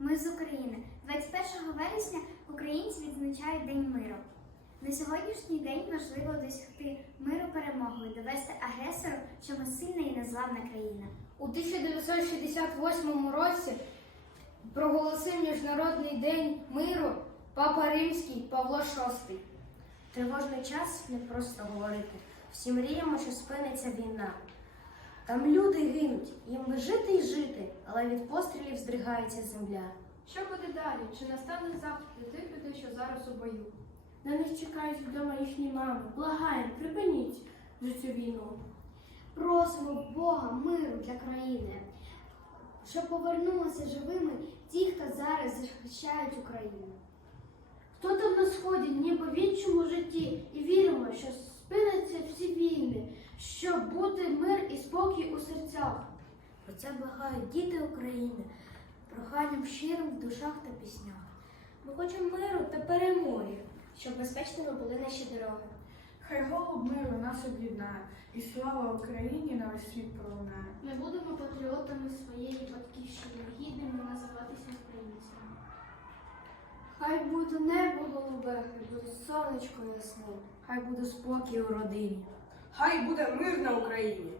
України. 21 вересня українці відзначають День миру. На сьогоднішній день важливо досягти миру перемогою, довести агресору, що ми сильна і незламна країна. У 1968 році проголосив Міжнародний день миру Папа Римський Павло VI. Тривожний час не просто говорити. Всі мріємо, що спиниться війна. Там люди гинуть, їм би жити і жити, але від пострілів здригається земля. Що буде далі? Чи настане завтра для тих людей, що зараз у бою? На них чекають вдома їхні мами. Благаємо, припиніть вже цю війну. Просимо Бога миру для країни, щоб повернулися живими ті, хто зараз захищають Україну. Хто там на сході, ніби в іншому житті, і віримо, що спиниться всі війни, щоб бути мир і спокій у серцях. Про це благають діти України, проханням щирим в душах та піснях. Ми хочемо миру та перемоги, щоб безпечними були наші дороги. Хай голуб миру нас об'єднає, і слава Україні на весь світ пролунає. Ми будемо патріотами своєї батьківщини, гідними називатися українцями. Хай буде небо голубе, хай буде сонечко ясне. Хай буде спокій у родині. Хай буде мир на Україні!